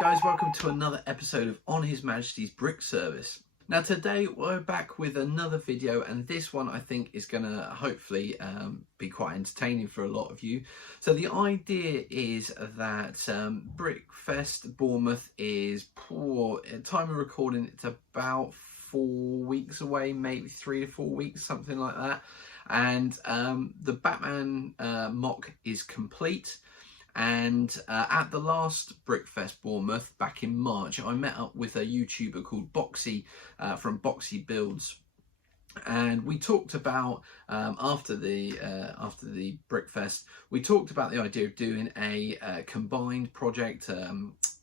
guys, welcome to another episode of On His Majesty's Brick Service. Now today we're back with another video, and this one I think is going to hopefully be quite entertaining for a lot of you. So the idea is that BrickFest Bournemouth is, at time of recording, it's about 4 weeks away, maybe 3 to 4 weeks, something like that. And the Batman mock is complete. And at the last BrickFest Bournemouth back in March, I met up with a YouTuber called Boxy from Boxy Builds, and we talked about after the BrickFest, we talked about the idea of doing a combined project.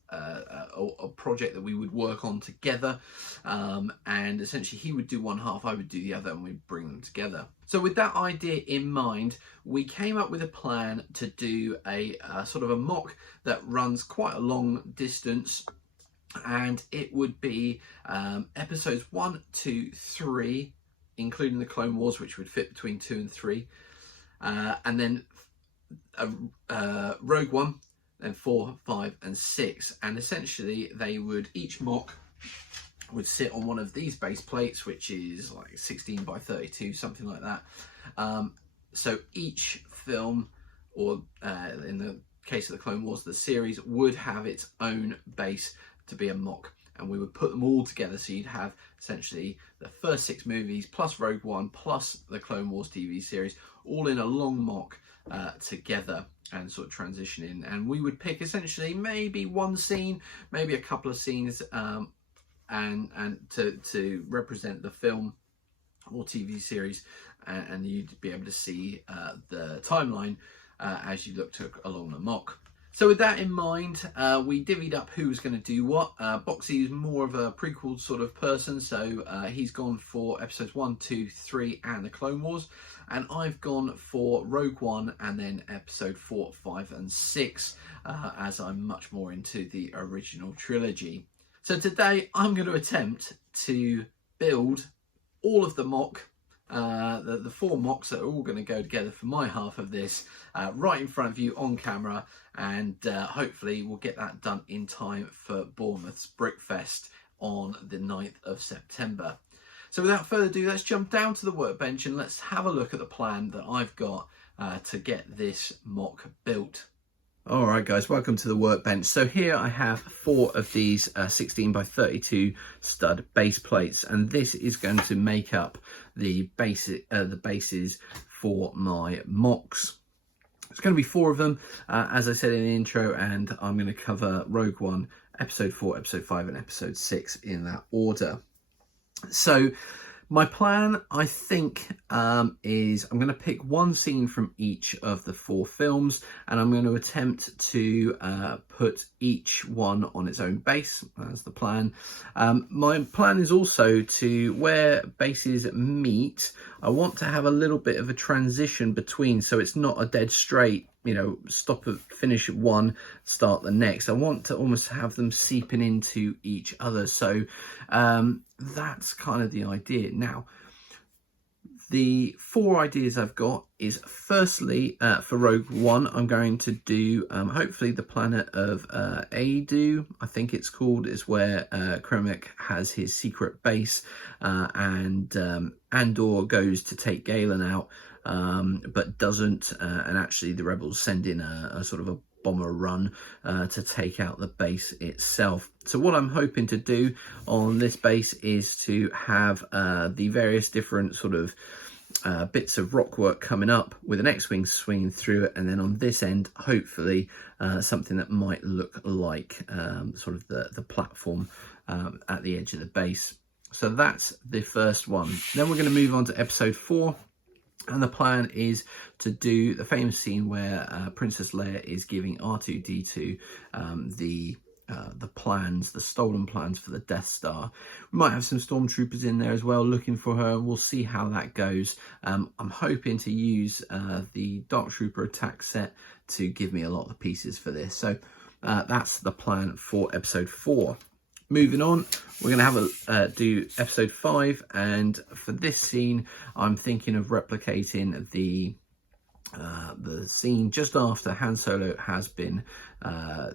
A project that we would work on together, and essentially he would do one half, I would do the other, and we'd bring them together. So with that idea in mind, we came up with a plan to do a sort of a mock that runs quite a long distance, and it would be episodes 1, 2, 3, including the Clone Wars, which would fit between 2 and 3, and then Rogue One, then 4, 5 and 6, and essentially they would, each mock would sit on one of these base plates, which is like 16 by 32, something like that. So each film, or in the case of the Clone Wars, the series would have its own base to be a mock, and we would put them all together, so you'd have essentially the first 6 movies plus Rogue One plus the Clone Wars TV series all in a long mock together, and sort of transition in, and we would pick essentially maybe one scene, maybe a couple of scenes, and to represent the film or TV series, and you'd be able to see the timeline as you looked along the mock. So with that in mind, we divvied up who was going to do what. Boxy is more of a prequel sort of person, so he's gone for episodes 1, 2, 3 and the Clone Wars, and I've gone for Rogue One and then episode 4, 5 and 6, as I'm much more into the original trilogy. So today I'm going to attempt to build all of the mock, the 4 mocks that are all going to go together for my half of this, right in front of you on camera, and hopefully we'll get that done in time for Bournemouth's BrickFest on the 9th of September. So without further ado, let's jump down to the workbench and let's have a look at the plan that I've got to get this mock built. Alright guys, welcome to the workbench. So here I have 4 of these 16 by 32 stud base plates, and this is going to make up the bases for my mocks. It's going to be 4 of them, as I said in the intro, and I'm going to cover Rogue One, episode 4, episode 5 and episode 6 in that order. So my plan, I think, is I'm going to pick one scene from each of the 4 films, and I'm going to attempt to put each one on its own base. That's the plan. My plan is also to, where bases meet, I want to have a little bit of a transition between, so it's not a dead straight, you know, finish at one, start the next. I want to almost have them seeping into each other. So that's kind of the idea. Now, the 4 ideas I've got is, firstly, for Rogue One, I'm going to do hopefully the planet of Adu, I think it's called, is where Kremek has his secret base, and Andor goes to take Galen out, but doesn't, and actually the rebels send in a sort of a bomber run to take out the base itself. So what I'm hoping to do on this base is to have the various different sort of bits of rockwork coming up with an X-wing swinging through it, and then on this end hopefully something that might look like sort of the platform at the edge of the base. So that's the first one. Then we're going to move on to episode 4. And the plan is to do the famous scene where Princess Leia is giving R2-D2 the plans, the stolen plans for the Death Star. We might have some stormtroopers in there as well looking for her, and we'll see how that goes. I'm hoping to use the Dark Trooper attack set to give me a lot of the pieces for this. So that's the plan for episode 4. Moving on, we're going to have do episode 5, and for this scene I'm thinking of replicating the the scene just after Han Solo has been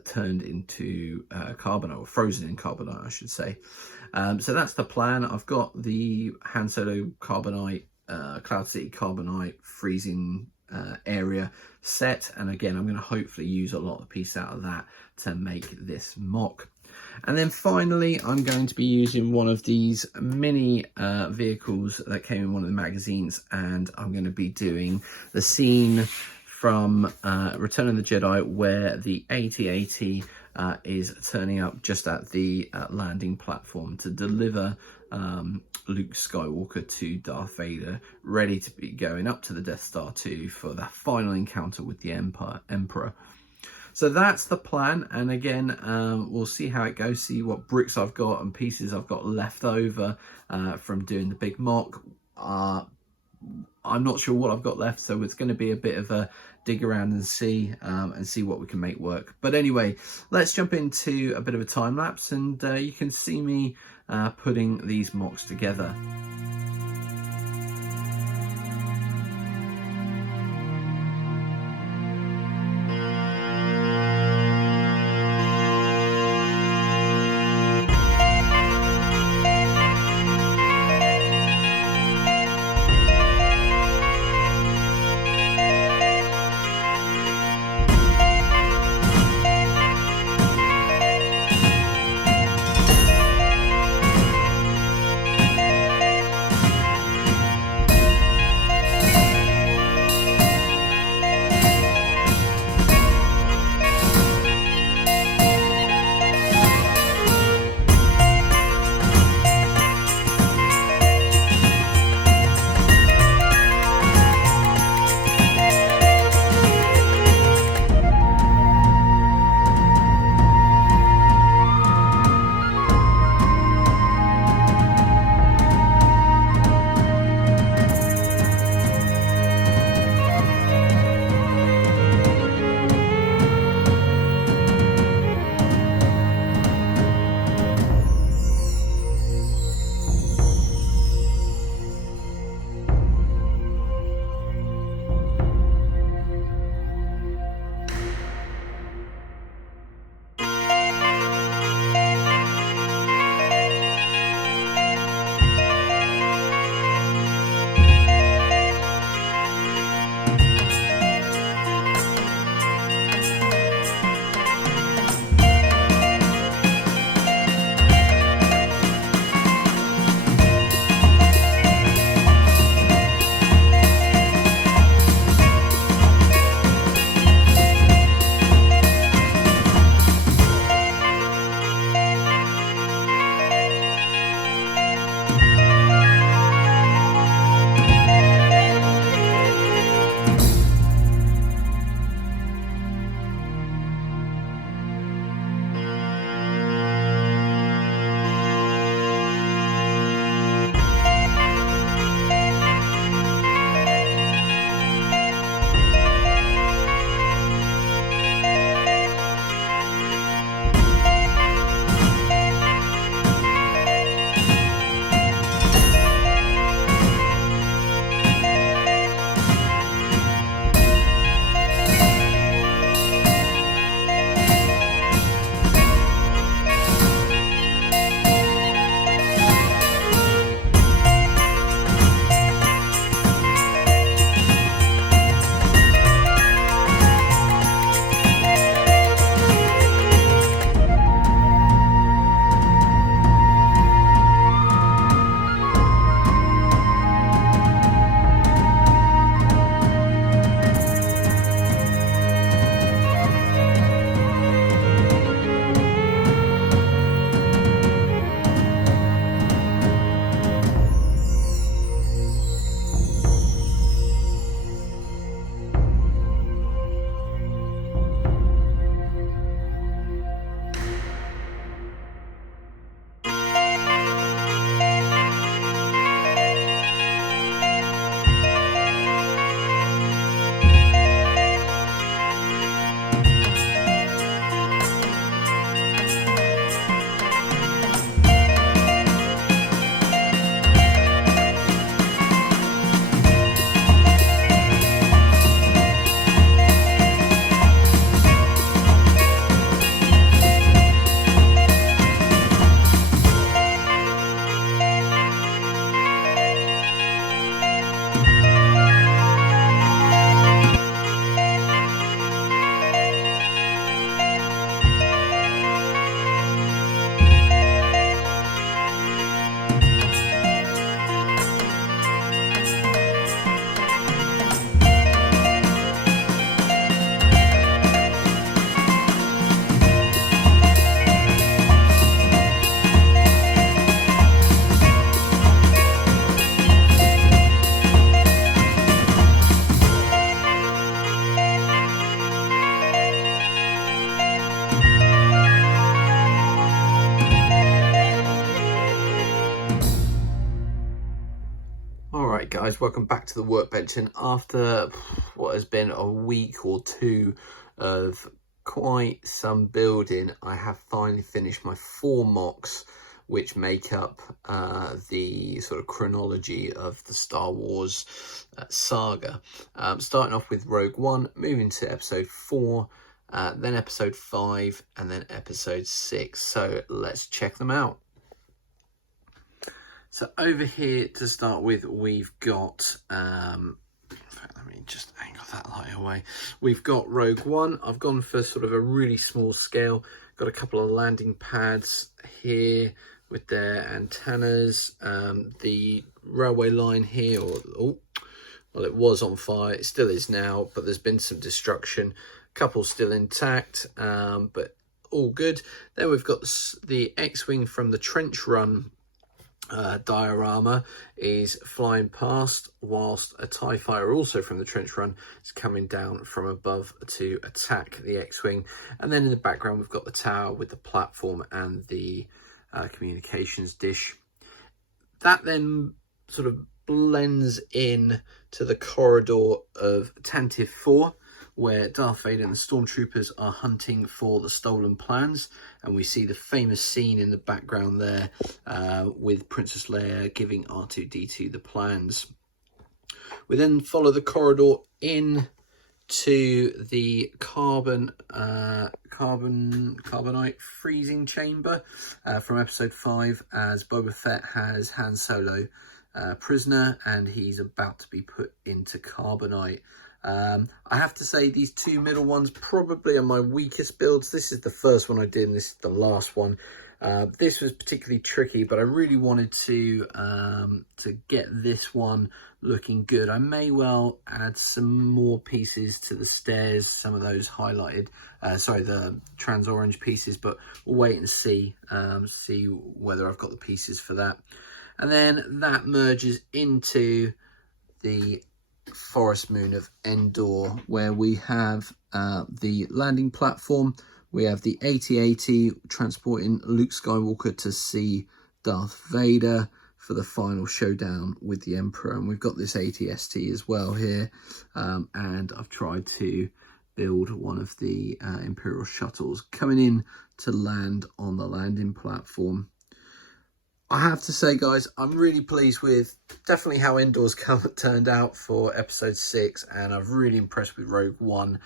turned into carbonite, or frozen in carbonite, I should say. So that's the plan. I've got the Han Solo carbonite, Cloud City carbonite freezing area set, and again I'm going to hopefully use a lot of piece out of that to make this MOC. And then finally I'm going to be using one of these mini vehicles that came in one of the magazines, and I'm going to be doing the scene from Return of the Jedi where the AT-AT is turning up just at the landing platform to deliver Luke Skywalker to Darth Vader, ready to be going up to the Death Star 2 for that final encounter with the Emperor. So that's the plan, and again, we'll see how it goes, see what bricks I've got and pieces I've got left over from doing the big MOC. I'm not sure what I've got left, so it's going to be a bit of a dig around and see what we can make work. But anyway, let's jump into a bit of a time lapse, and you can see me putting these MOCs together. guys, welcome back to the workbench. And after what has been a week or two of quite some building, I have finally finished my 4 MOCs, which make up the sort of chronology of the Star Wars saga. Starting off with Rogue One, moving to episode 4, then episode 5, and then episode 6. So let's check them out. So over here to start with, we've got, let me just angle that light away. We've got Rogue One. I've gone for sort of a really small scale. Got a couple of landing pads here with their antennas. The railway line here, well, it was on fire. It still is now, but there's been some destruction. A couple still intact, but all good. Then we've got the X-Wing from the trench run diorama is flying past, whilst a TIE fighter also from the trench run is coming down from above to attack the X-Wing. And then in the background we've got the tower with the platform and the communications dish. That then sort of blends in to the corridor of Tantive 4, where Darth Vader and the stormtroopers are hunting for the stolen plans, and we see the famous scene in the background there with Princess Leia giving R2-D2 the plans. We then follow the corridor in to the carbonite freezing chamber from episode 5, as Boba Fett has Han Solo prisoner and he's about to be put into carbonite. I have to say these 2 middle ones probably are my weakest builds. This is the first one I did and this is the last one. This was particularly tricky, but I really wanted to get this one looking good. I may well add some more pieces to the stairs, some of those highlighted, the trans orange pieces, but we'll wait and see whether I've got the pieces for that. And then that merges into the forest moon of Endor, where we have the landing platform. We have the AT-AT transporting Luke Skywalker to see Darth Vader for the final showdown with the Emperor. And we've got this AT-ST as well here. And I've tried to build one of the Imperial shuttles coming in to land on the landing platform. I have to say, guys, I'm really pleased with definitely how Endor's turned out for episode 6, and I'm really impressed with Rogue One.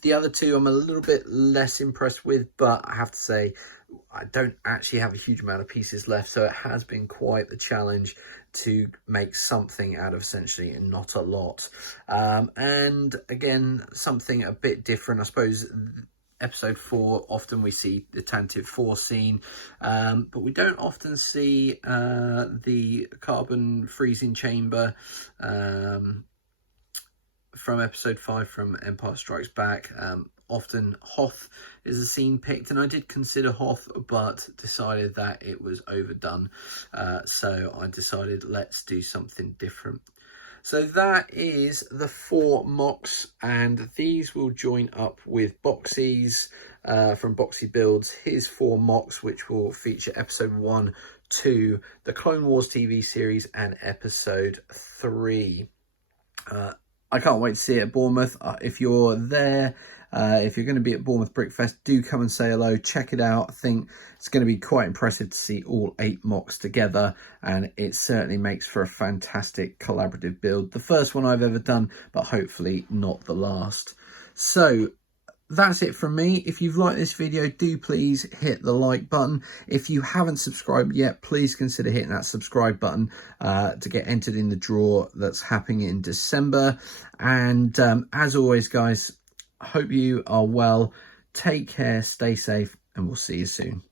The other 2 I'm a little bit less impressed with, but I have to say I don't actually have a huge amount of pieces left, so it has been quite the challenge to make something out of essentially not a lot. And again, something a bit different, I suppose. Episode 4, often we see the Tantive 4 scene, but we don't often see the carbon freezing chamber from episode 5 from Empire Strikes Back. Often Hoth is a scene picked, and I did consider Hoth, but decided that it was overdone. So I decided let's do something different. So that is the 4 MOCs, and these will join up with Boxy's from Boxy Builds, his 4 MOCs, which will feature episode 1, 2, the Clone Wars TV series, and episode 3. I can't wait to see it at Bournemouth. If you're there, if you're going to be at Bournemouth BrickFest, do come and say hello. Check it out. I think it's going to be quite impressive to see all 8 MOCs together, and it certainly makes for a fantastic collaborative build. The first one I've ever done, but hopefully not the last. So that's it from me. If you've liked this video, do please hit the like button. If you haven't subscribed yet, please consider hitting that subscribe button to get entered in the draw that's happening in December. And as always, guys, I hope you are well. Take care, stay safe, and we'll see you soon.